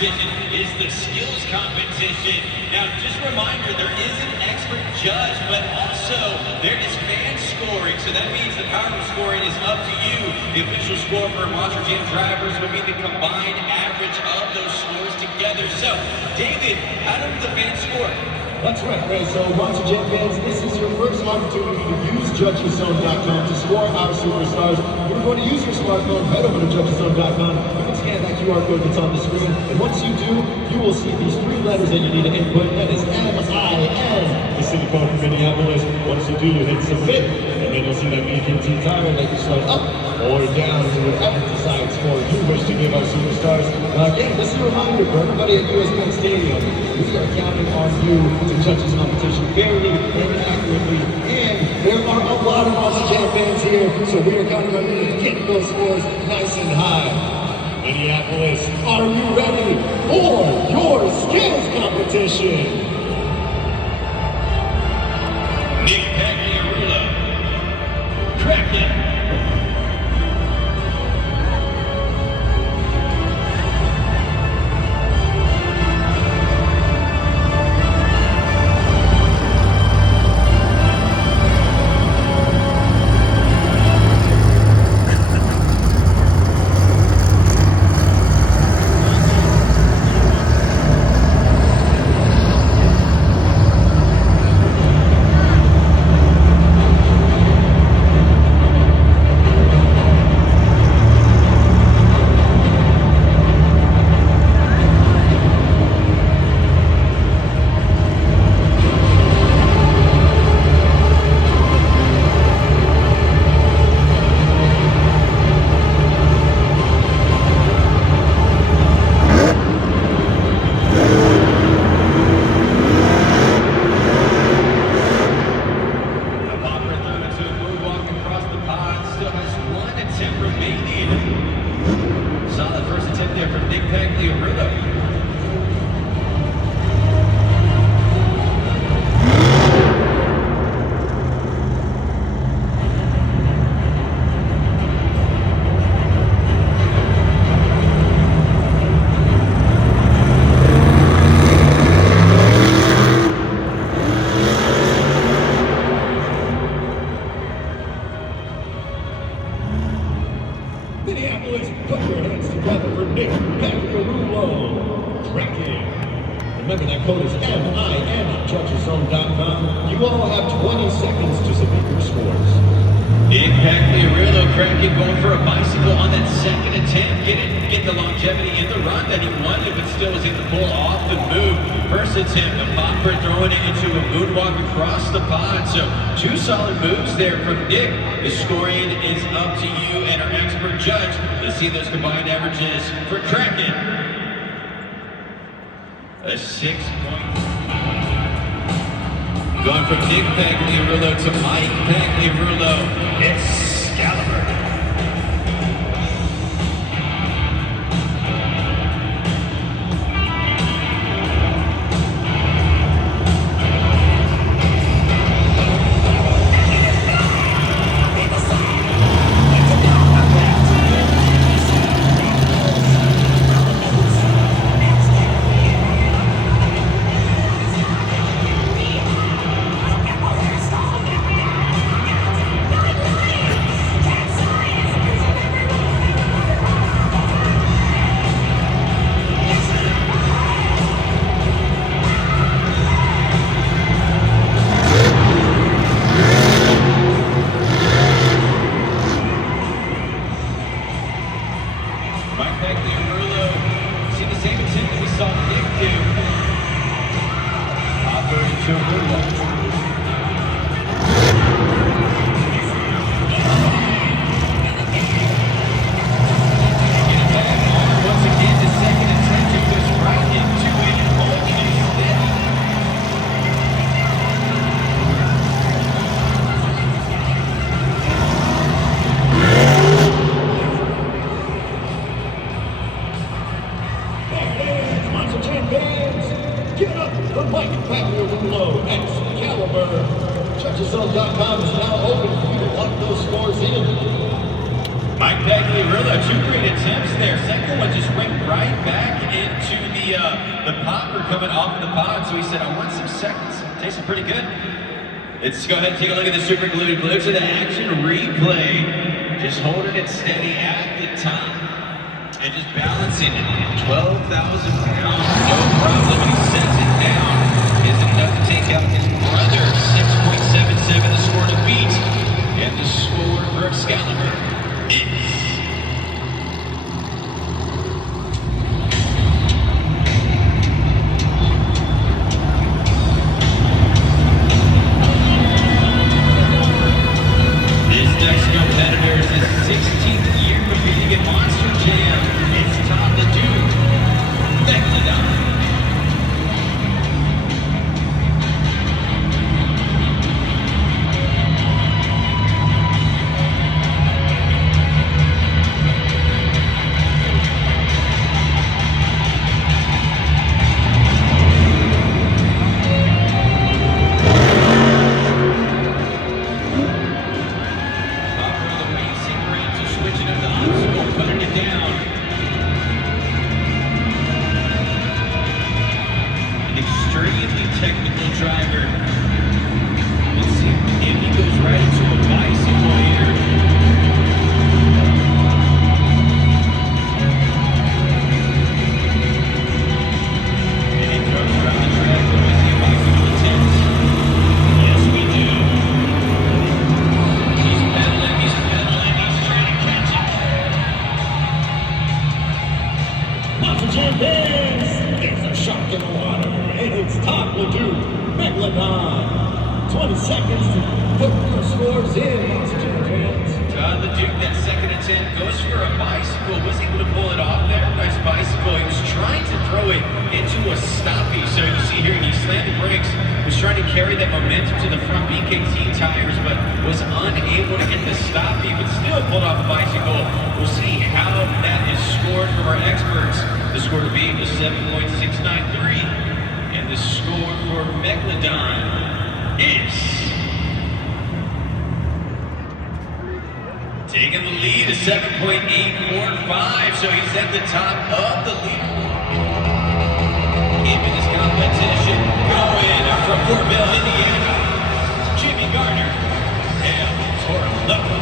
competition is the skills competition. Now, just a reminder, there is an expert judge, but also there is fan scoring. So that means the power of scoring is up to you. The official score for Monster Jam drivers would be the combined average of those scores together. So, David, how do the fans score? That's right, Ray. So, Monster Jam fans, this is your first opportunity to use JudgesZone.com to score our superstars. You're going to use your smartphone, head over to JudgesZone.com. You can scan that QR code that's on the screen. And once you do, you will see these three letters that you need to input. That is M-I-N, the city code for Minneapolis. Once you do, you hit submit. And then you'll see that BT timer that you slide up or down to whatever decides score you wish to give our superstars. Again, this is a reminder for everybody at US Bank Stadium. We are counting on you to judge this competition fairly and accurately. And there are a lot of Monster Jam fans here, so we are counting on you to get those scores nice and high. Minneapolis, are you ready for your skills competition? Nick Pagliarulo, Kraken. Solid first attempt there from Nick Pagliarulo. Minneapolis, put your hands together for Nick Pagliarulo. Kraken. Remember that code is MIN on JudgesZone.com. You all have 20 seconds to submit your scores. Nick Pagliarulo, Kraken going for a bicycle on that second attempt. Get the longevity in the run that he wanted, but still was able to pull off the move. First attempt, the popper throwing it into a moonwalk across the pond. So two solid moves there from Nick. The scoring is up to you and our expert judge. Let's see those combined averages for Kraken. A 6 point. Going from Nick Pagliarulo to Mike Pagliarulo. Excalibur. Mike Pagliarulo, see the same attempt that we saw Nick do. Hopper into a moonwalk. Get it back on once again. The second attempt to push right into it and holding it steady. Give it up for Mike Pagliarulo, Excalibur. JudgesZone.com is now open for you to lock those scores in. Mike Pagliarulo, two great attempts there. Second one just went right back into the the popper coming off of the pod, so he said, I want some seconds. Tasting pretty good. Let's go ahead and take a look at the Super Glued Glue to the action replay. Just holding it steady at the top and just balancing it. 12,000 pounds, no problem. He sets it down. Is enough to take out his brother. 6.77 the score to beat. And the score for Excalibur is... There's a shark in the water, and it's Todd LeDuc, Megalodon. 20 seconds to put your scores in, Oxygen fans. Todd LeDuc, that second attempt, goes for a bicycle. Was able to pull it off there. Nice bicycle. He was trying to throw it into a stoppie. So you see here, he slammed the brakes, was trying to carry that momentum to the front BKT tires, but was unable to hit the stoppie, but still pulled off a bicycle. We'll see how that is scored from our experts. The score to beat was 7.693, and the score for Megalodon is taking the lead to 7.845, so he's at the top of the leaderboard. In this competition, going from Fort Mill, Indiana, Jimmy Garner and Toro Loco.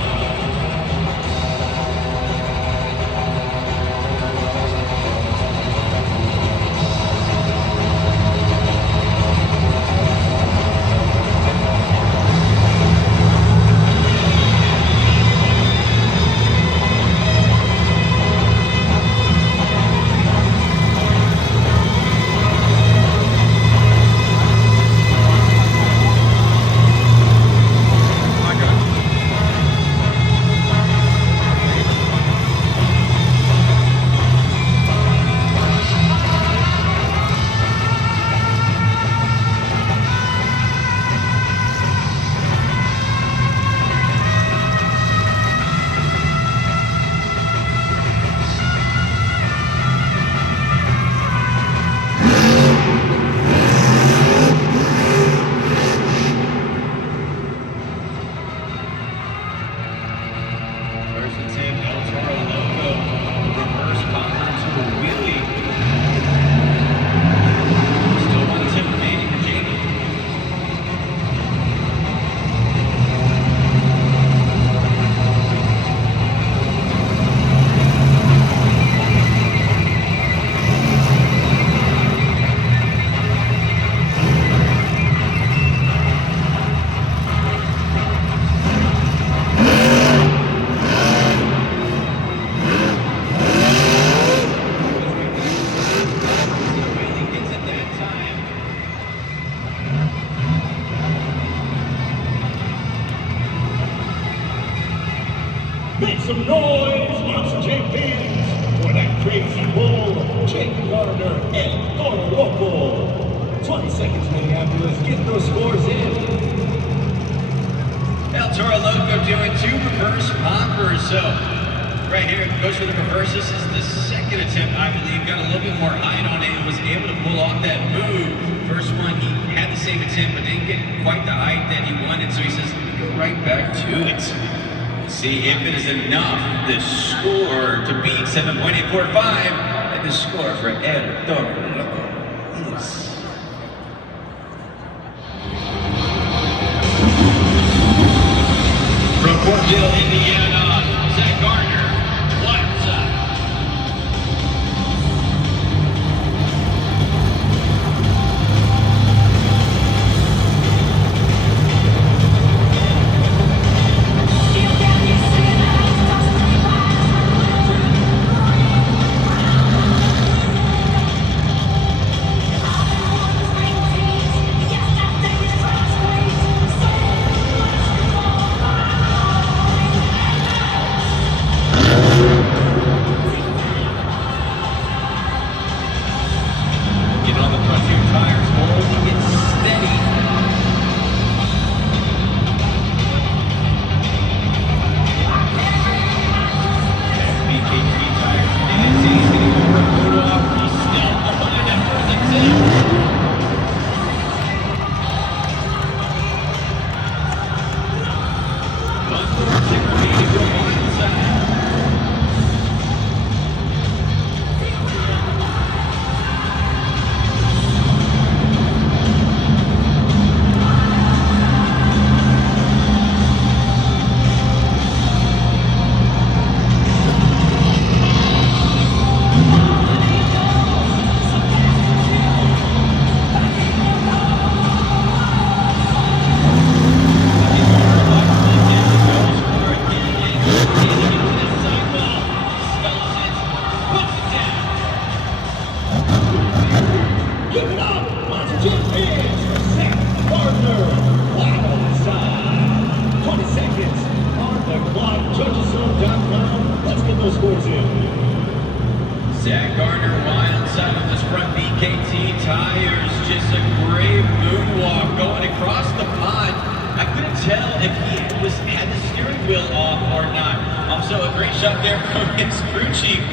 Make some noise, Monster Champions, for that crazy bull, Jake Gardner and Toro Loco. 20 seconds, Minneapolis, get those scores in. El Toro Loco doing two reverse poppers, so right here, goes for the reverse. This is the second attempt, I believe. Got a little bit more height on it and was able to pull off that move. First one, he had the same attempt, but didn't get quite the height that he wanted, so he says, let me go right back to it. See if it is enough, the score to beat 7.845 And the score for El Toro Loco is... From Portville, Indiana, Zach Gardner, Wildside. Give it up, Monster Champions, Zach Gardner, Wildside. 20 seconds on the clock, judgeszone.com. Let's get those scores in. Zach Gardner, Wildside on this front BKT tires. Just a great moonwalk going across the pond. I couldn't tell if he had the steering wheel off or not. Also, a great shot there from his crew chief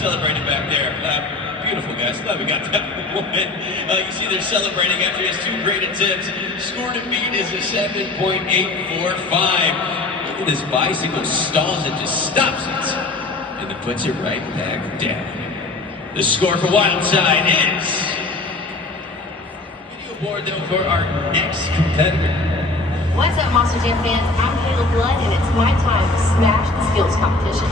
celebrating back there. Beautiful, guys. Glad we got that one. You see they're celebrating after his two great attempts. Score to beat is a 7.845. Look at this bicycle, stalls it, just stops it, and then puts it right back down. The score for Wildside is... Video board, though, for our next competitor. What's up, Monster Jam fans? I'm Kayla Blood, and it's my time to smash the skills competition.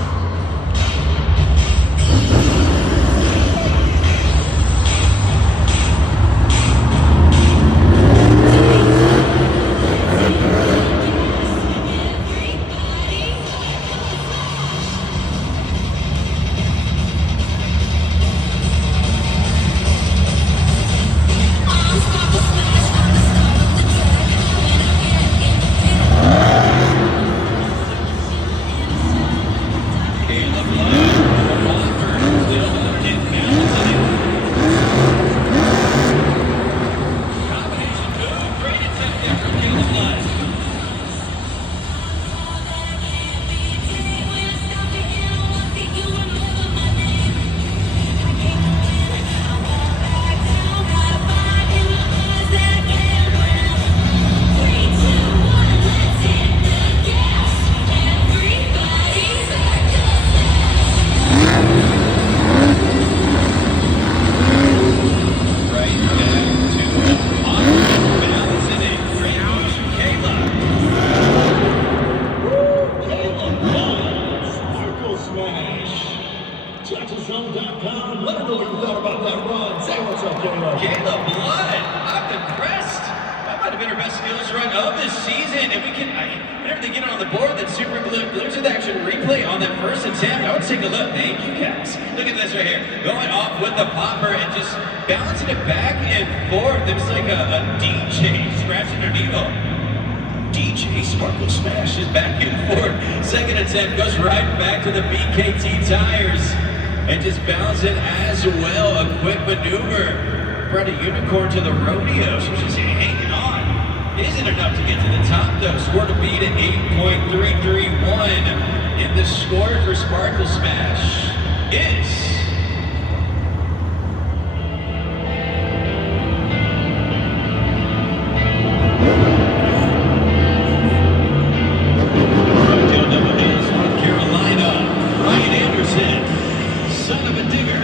Judgeszone.com. Let them know what you thought about that run. Say what's up, Kayla. Kayla Blood, I'm impressed. That might have been her best skills run of this season. And whenever they get it on the board, that super glues to the action replay on that first attempt. I would take a look. Thank you, guys. Look at this right here. Going off with the popper and just bouncing it back and forth. It was like a DJ scratching her needle. DJ Sparkle Smash is back and forth. Second attempt goes right back to the BKT tires. And just bouncing as well. A quick maneuver. Brought a unicorn to the rodeo. She's just hanging on. Isn't enough to get to the top though. Score to beat at 8.331. And the score for Sparkle Smash is... Son of a digger.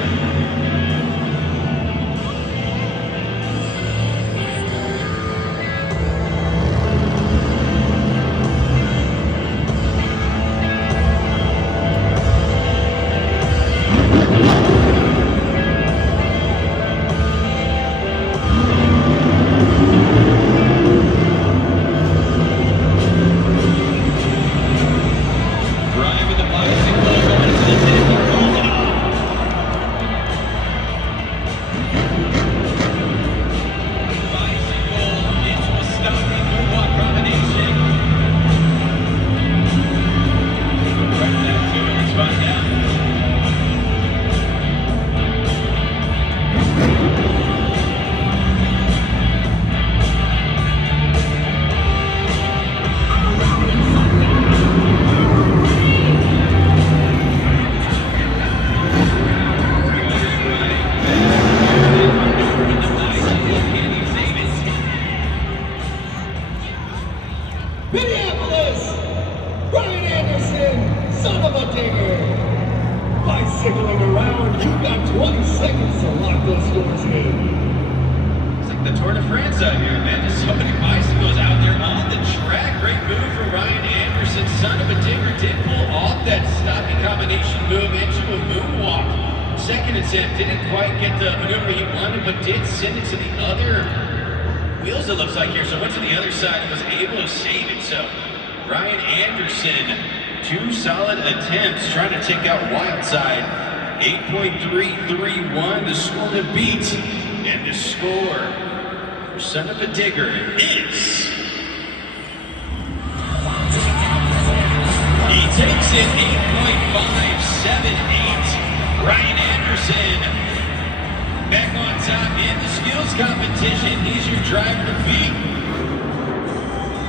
Minneapolis, Ryan Anderson, son of a digger. Bicycling around, you've got 20 seconds to lock those scores in. It's like the Tour de France out here, man. There's so many bicycles out there on the track. Great move for Ryan Anderson. Son of a digger did pull off that stopping combination move into a moonwalk. Second attempt, didn't quite get the maneuver he wanted, but did send it to the other wheels, it looks like here. So went to the other side and was able to save it. So Ryan Anderson, 2 solid attempts trying to take out Wildside. 8.331, the score to beat. And the score for Son of a Digger is... He takes it 8.578. Ryan Anderson back on top in the skills competition. He's your driver to beat.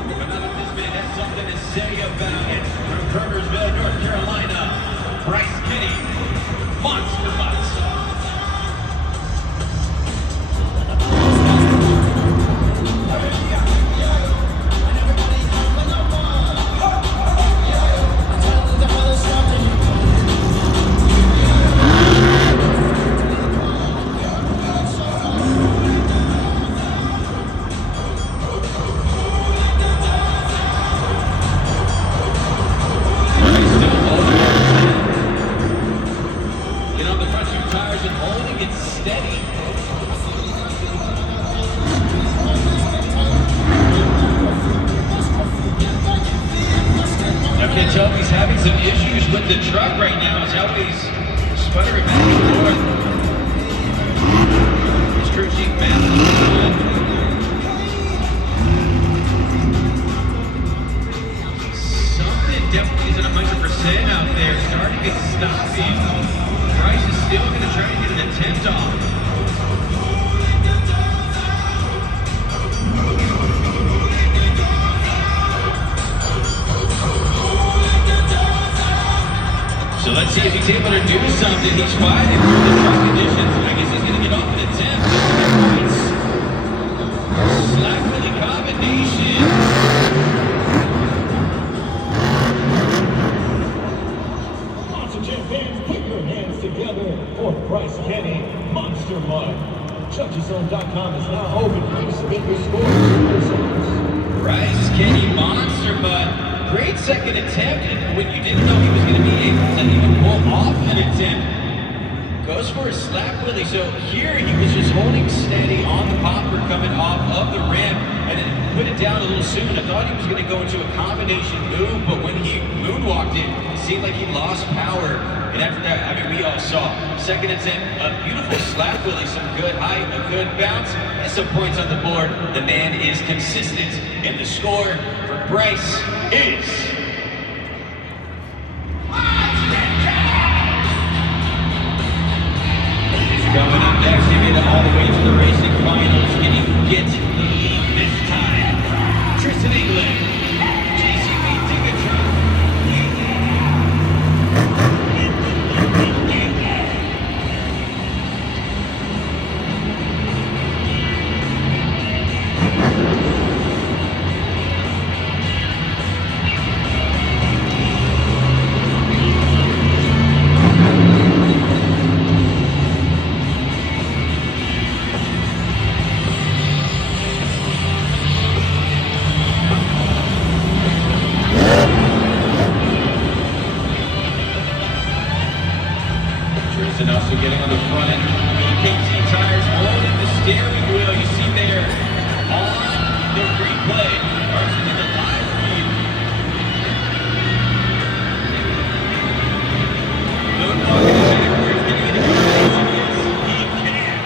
But none of this man has something to say about it. From Kernersville, North Carolina, Bryce Kenny, Monster Butts. He's having some issues with the truck right now. He's always sputtering back and forth. His crew chief Matt. Something definitely isn't 100% out there. Starting and stopping. Bryce is still going to try to get an attempt off. So let's see if he's able to do something. He's fighting through the track conditions. I guess he's going to get off an attempt. Slack really combination. Monster Jam fans, put your hands together for Bryce Kenny, Monster Mud. JudgesZone.com is now open for you to submit your scores. Bryce Kenny, Monster Mud. Great second attempt, and when you didn't know he was going to be able to even pull off an attempt, goes for a slap willy. So here he was just holding steady on the popper coming off of the rim, and then put it down a little soon. I thought he was going to go into a combination move, but when he moonwalked it, it seemed like he lost power. And after that, I mean, we all saw second attempt, a beautiful slap willy, some good height, a good bounce, and some points on the board. The man is consistent, and the score for Bryce is... Coming up next, he made it all the way to the racing finals. Can he get the lead this time? Tristan England, JCB Tigatron. And also getting on the front end, BKT tires holding the steering wheel. You see there on the replay, or in the live feed. Moonwalking is backwards, getting into combination. Yes, he can.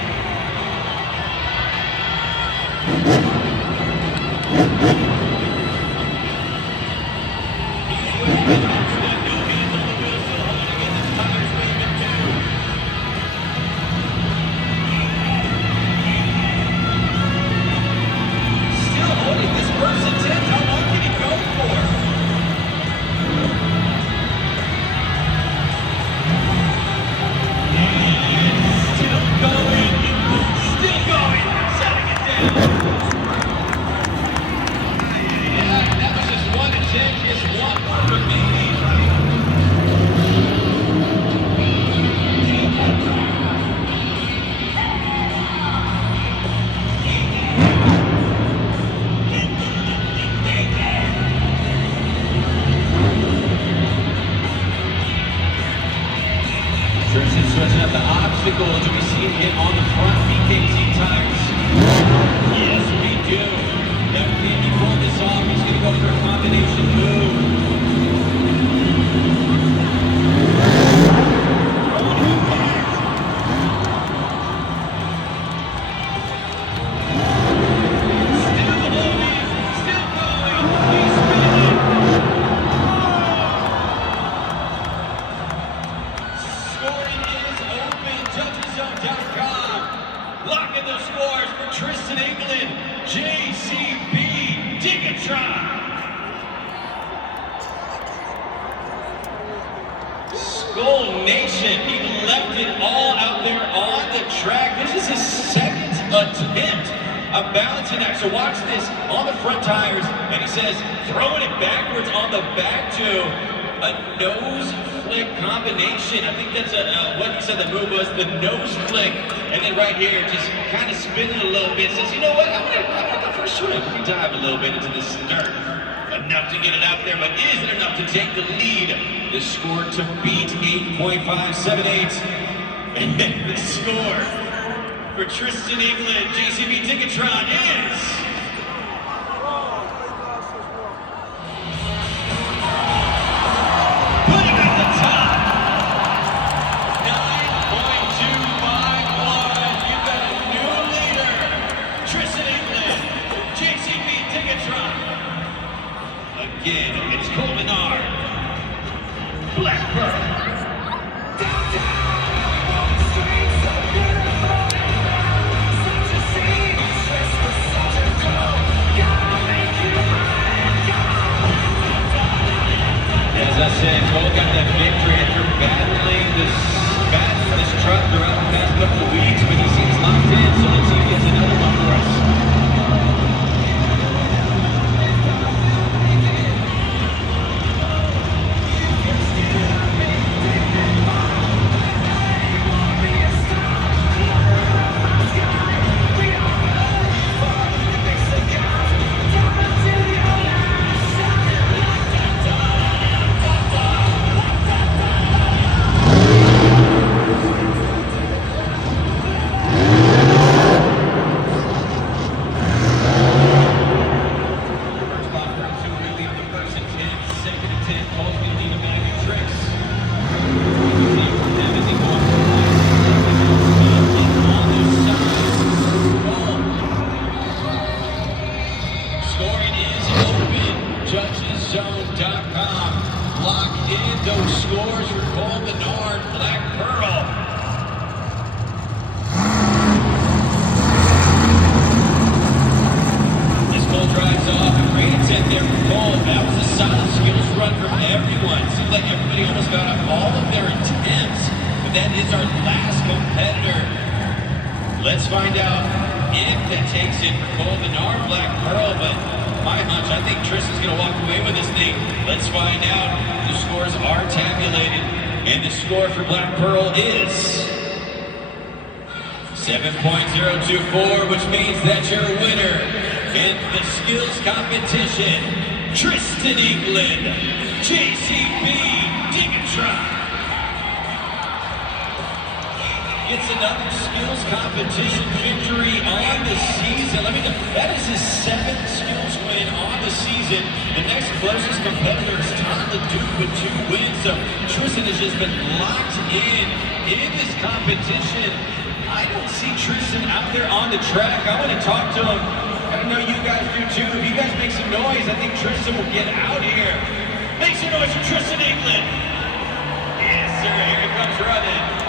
obstacles. Do we see it get on the front BKZ tires? Yes, we do. Now, can he pull this off? He's going to go for a combination move. Locking the scores for Tristan England, JCB Digatron. Skull Nation, he left it all out there on the track. This is his second attempt of balancing act. So watch this on the front tires, and he says, throwing it backwards on the back to a nose flick combination. I think that's what he said the move was, the nose flick. And then right here, just kind of spinning a little bit. Says, you know what, I'm gonna go for a swim. Let me dive a little bit into this dirt. Enough to get it out there, but is it enough to take the lead? The score to beat 8.578. And the score for Tristan England, JCB Digatron is... Again, it's Cole Menard, Black Pearl. As I said, Cole got that victory after battling this truck throughout the past couple of weeks, but he seems locked in, so let's see if he has another one for us. JudgesZone.com. Lock in those scores for Cole Menard, Black Pearl. As Cole drives off, a great attempt there for Cole. That was a solid skills run from everyone. Seems like everybody almost got off all of their attempts, but that is our last competitor. Let's find out if that takes it for Cole Menard, Black Pearl, but my hunch, I think Tristan's going to walk away with this thing. Let's find out. The scores are tabulated, and the score for Black Pearl is 7.024, which means that your winner in the skills competition, Tristan England, JCB Digatron. Gets another skills competition victory on the season. That is his 7th skills win on the season. The next closest competitor is Tom LeDuc with 2 wins. So Tristan has just been locked in this competition. I don't see Tristan out there on the track. I want to talk to him. I know you guys do too. If you guys make some noise, I think Tristan will get out here. Make some noise for Tristan England. Yes, sir. Here he comes running.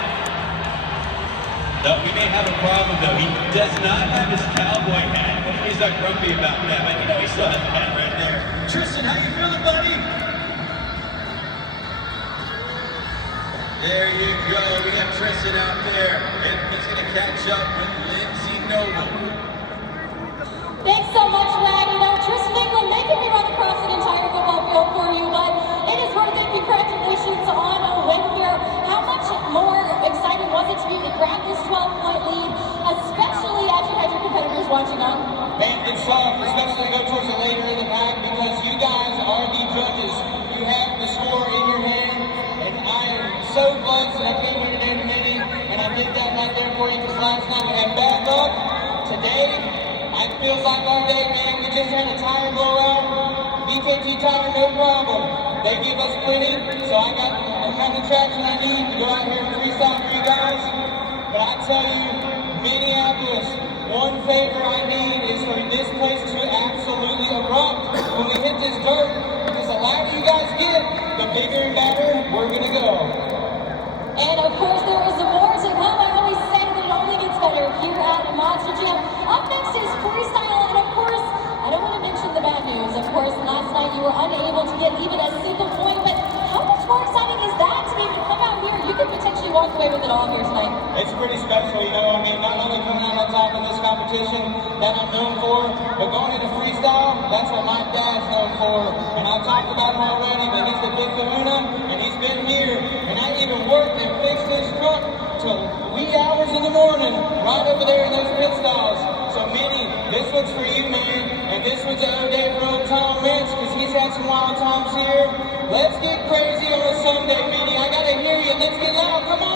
No, we may have a problem though. He does not have his cowboy hat. Hopefully he's not grumpy about that, but you know he still has the hat right there. Tristan, how you feeling, buddy? There you go. We have Tristan out there, and he's going to catch up with Lindsay Noble. Thanks so much, Rag. You know, Tristan England, they can be run across an entire football field for you, but it is worth it. Congratulations on a win here. How much more exciting was it to be able to grab this 12-point lead, especially as you had your competitors watching on? Man, it's tough, especially go towards the later in the pack, because you guys are the judges. You have the score in your hand, and I am so blessed that I came here today to meeting, and I did that by no problem. They give us plenty, so I got the kind of traction I need to go out here and freestyle for you guys. But I tell you, Minneapolis, one favor I need is for this place to absolutely erupt when we hit this dirt. Because the louder you guys get, the bigger and better we're gonna go. And of course, there is more to come. I always say that it only gets better here at Monster Jam. Up next is freestyle, and of course, I don't want to mention the bad news. Of course, last night you were unable to get even a single point, but how much more exciting is that to be able to come out here? You could potentially walk away with it all here tonight. It's pretty special, you know. I mean, not only coming out on top in this competition that I'm known for, but going into freestyle, that's what my dad's known for. And I talked about him already, but he's the big kahuna, and he's been here. And I even worked and fixed this truck till wee hours in the morning, right over there in those pit stalls. So, Minnie, this one's for you, man. And this one's an ode for old Tom Mintz, because he's had some wild times here. Let's get crazy on a Sunday, Minnie. I gotta hear you. Let's get loud. Come on.